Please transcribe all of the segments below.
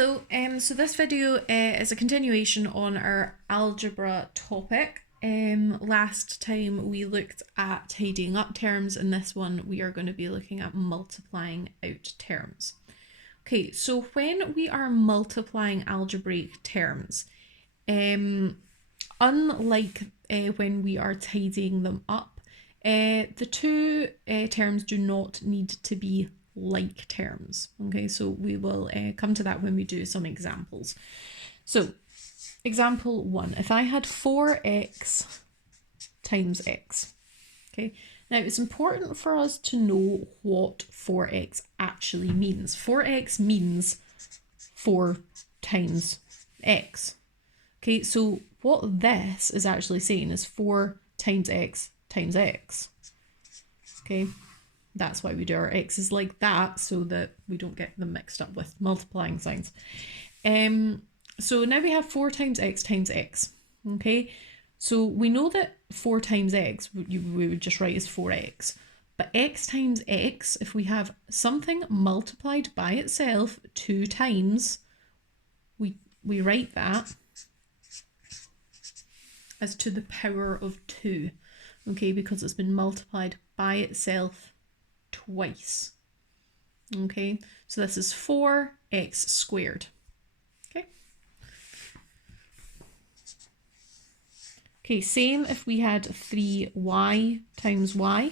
Hello, so this video is a continuation on our algebra topic. Last time we looked at tidying up terms, and this one we are going to be looking at multiplying out terms. Okay, so when we are multiplying algebraic terms, unlike when we are tidying them up, the two terms do not need to be like terms. Okay, so we will come to that when we do some examples. So example 1, if I had 4x times x, okay, now it's important for us to know what 4x actually means. 4x means 4 times x. Okay, so what this is actually saying is 4 times x times x. Okay, that's why we do our x's like that, so that we don't get them mixed up with multiplying signs. So now we have 4 times x times x. Okay, so we know that 4 times x we would just write as 4x, but x times x, if we have something multiplied by itself 2 times, we write that as to the power of 2, okay, because it's been multiplied by itself twice. Okay, so this is 4x squared. Okay, same if we had 3y times y.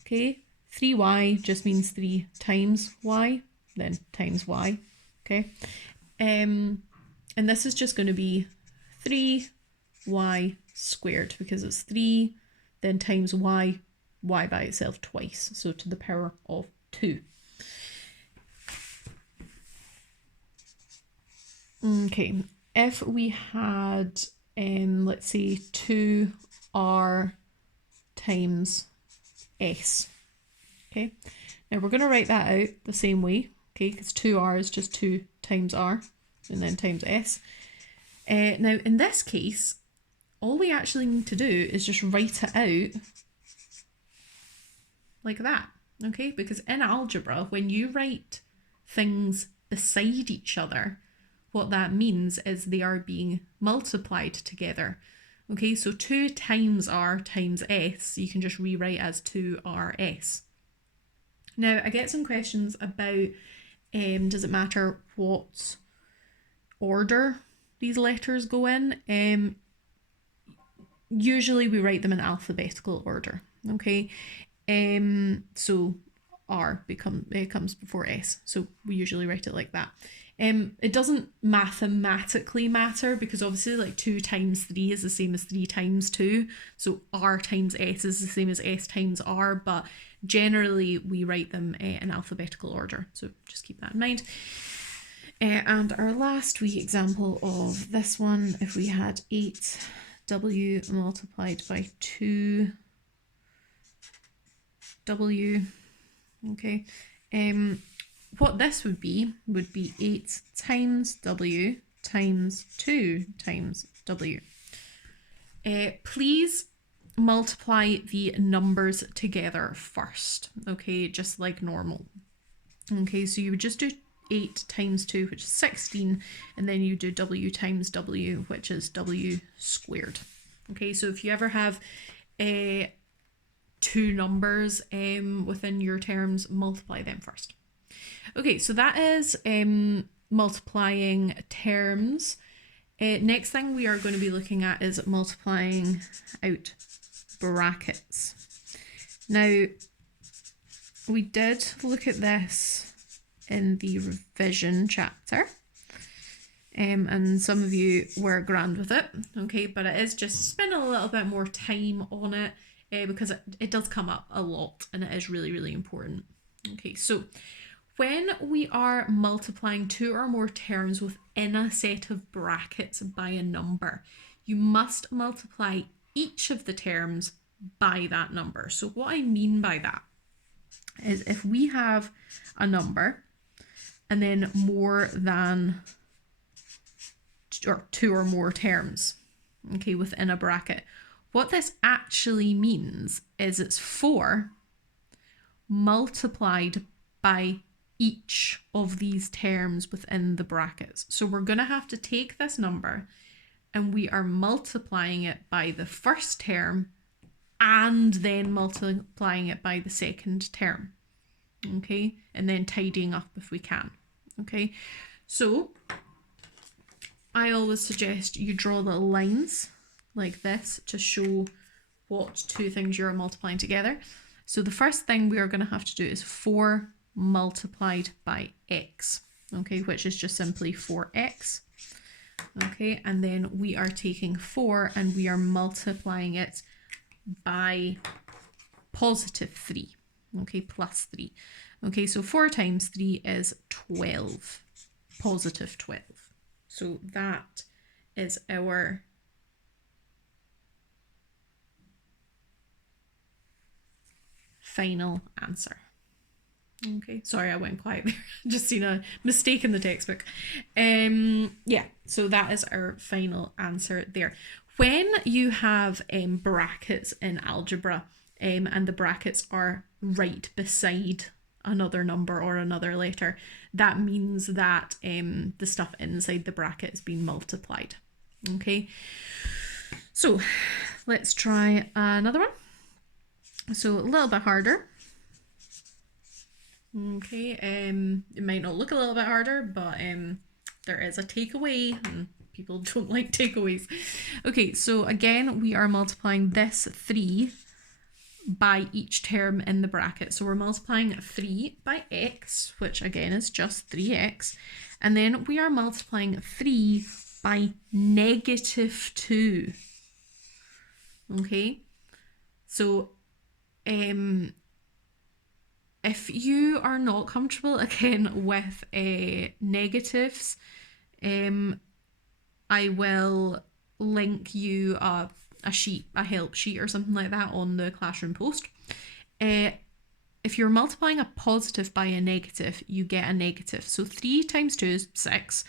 Okay, 3y just means 3 times y, then times y. Okay, and this is just going to be 3y squared because it's 3 then times y by itself twice, so to the power of 2. Okay, if we had, let's say 2r times s, okay, now we're going to write that out the same way, okay, because 2r is just 2 times r and then times s. Now in this case, all we actually need to do is just write it out like that, okay? Because in algebra, when you write things beside each other, what that means is they are being multiplied together. Okay, so 2 times r times s, you can just rewrite as 2rs. Now, I get some questions about, does it matter what order these letters go in? Usually we write them in alphabetical order, okay? So R comes before S, so we usually write it like that. It doesn't mathematically matter because obviously like 2 times 3 is the same as 3 times 2, so R times S is the same as S times R, but generally we write them in alphabetical order, so just keep that in mind. And our last wee example of this one, if we had 8w multiplied by 2w, okay, what this would be 8 times w times 2 times w. Please multiply the numbers together first, okay, just like normal. Okay, so you would just do 8 times 2, which is 16, and then you do w times w, which is w squared. Okay, so if you ever have two numbers within your terms, multiply them first. Okay, so that is multiplying terms. Next thing we are going to be looking at is multiplying out brackets. Now, we did look at this in the revision chapter, and some of you were grand with it, okay, but it is just spending a little bit more time on it because it does come up a lot and it is really, really important. Okay, so when we are multiplying 2 or more terms within a set of brackets by a number, you must multiply each of the terms by that number. So what I mean by that is if we have a number and then more than 2 or more terms, okay, within a bracket, what this actually means is it's 4 multiplied by each of these terms within the brackets. So we're going to have to take this number and we are multiplying it by the first term and then multiplying it by the second term. Okay, and then tidying up if we can. Okay, so I always suggest you draw little lines like this to show what two things you're multiplying together. So the first thing we are going to have to do is 4 multiplied by x, okay, which is just simply 4x. Okay, and then we are taking 4 and we are multiplying it by positive 3, okay, plus 3. Okay, so 4 times 3 is 12, positive 12. So that is our final answer. Okay, sorry, I went quiet there. Just seen a mistake in the textbook. Yeah, so that is our final answer there. When you have brackets in algebra, and the brackets are right beside another number or another letter, that means that the stuff inside the bracket is being multiplied. Okay, so let's try another one. So a little bit harder. Okay, it might not look a little bit harder, but there is a takeaway, and people don't like takeaways. Okay, so again, we are multiplying this 3 by each term in the bracket. So we're multiplying 3 by x, which again is just 3x, and then we are multiplying 3 by negative 2. Okay, so if you are not comfortable again with negatives, I will link you a sheet, a help sheet or something like that on the classroom post. If you're multiplying a positive by a negative, you get a negative. So 3 times 2 is 6,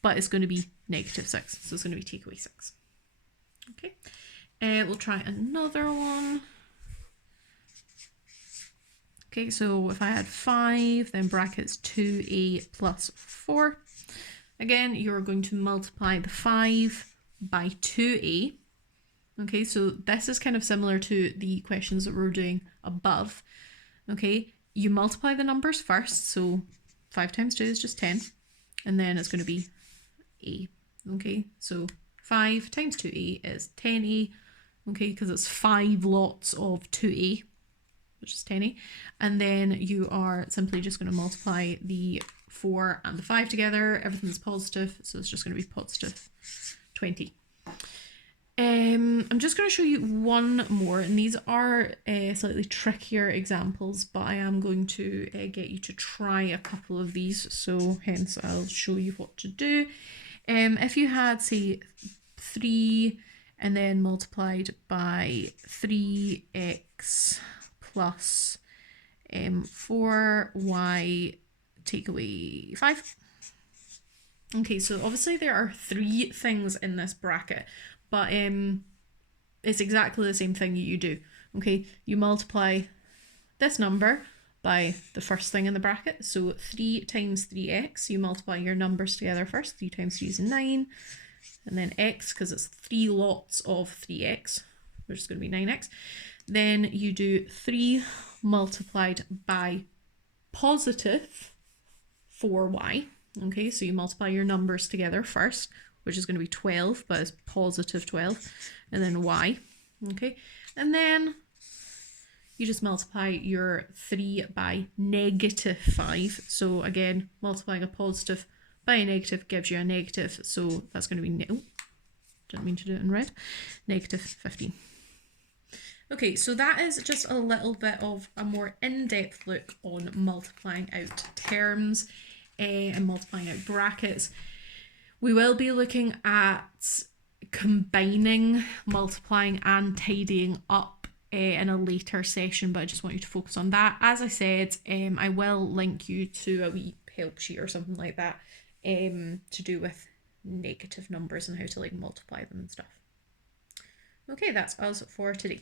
but it's going to be negative 6. So it's going to be take away 6. Okay, we'll try another one. Okay, so if I had 5, then brackets 2a plus 4. Again, you're going to multiply the 5 by 2a. Okay, so this is kind of similar to the questions that we were doing above. Okay, you multiply the numbers first, so 5 times 2 is just 10, and then it's going to be a. Okay, so 5 times 2a is 10a, okay, because it's 5 lots of 2a, which is 10a, and then you are simply just going to multiply the 4 and the 5 together. Everything's positive, so it's just going to be positive 20. I'm just going to show you one more, and these are slightly trickier examples, but I am going to get you to try a couple of these, so hence I'll show you what to do. If you had, say, 3 and then multiplied by 3x plus 4y take away 5. Okay, so obviously there are 3 things in this bracket, but it's exactly the same thing you do. Okay, you multiply this number by the first thing in the bracket, so 3 times 3x, you multiply your numbers together first. 3 times 3 is 9, and then x, because it's 3 lots of 3x, which is going to be 9x. Then you do 3 multiplied by positive 4y. Okay, so you multiply your numbers together first, which is going to be 12, but it's positive 12, and then y. Okay, and then you just multiply your 3 by negative 5. So again, multiplying a positive by a negative gives you a negative, so that's going to be, oh, didn't mean to do it in red, negative 15. Okay, so that is just a little bit of a more in-depth look on multiplying out terms and multiplying out brackets. We will be looking at combining multiplying and tidying up in a later session, but I just want you to focus on that. As I said, I will link you to a wee help sheet or something like that to do with negative numbers and how to like multiply them and stuff. Okay, that's us for today.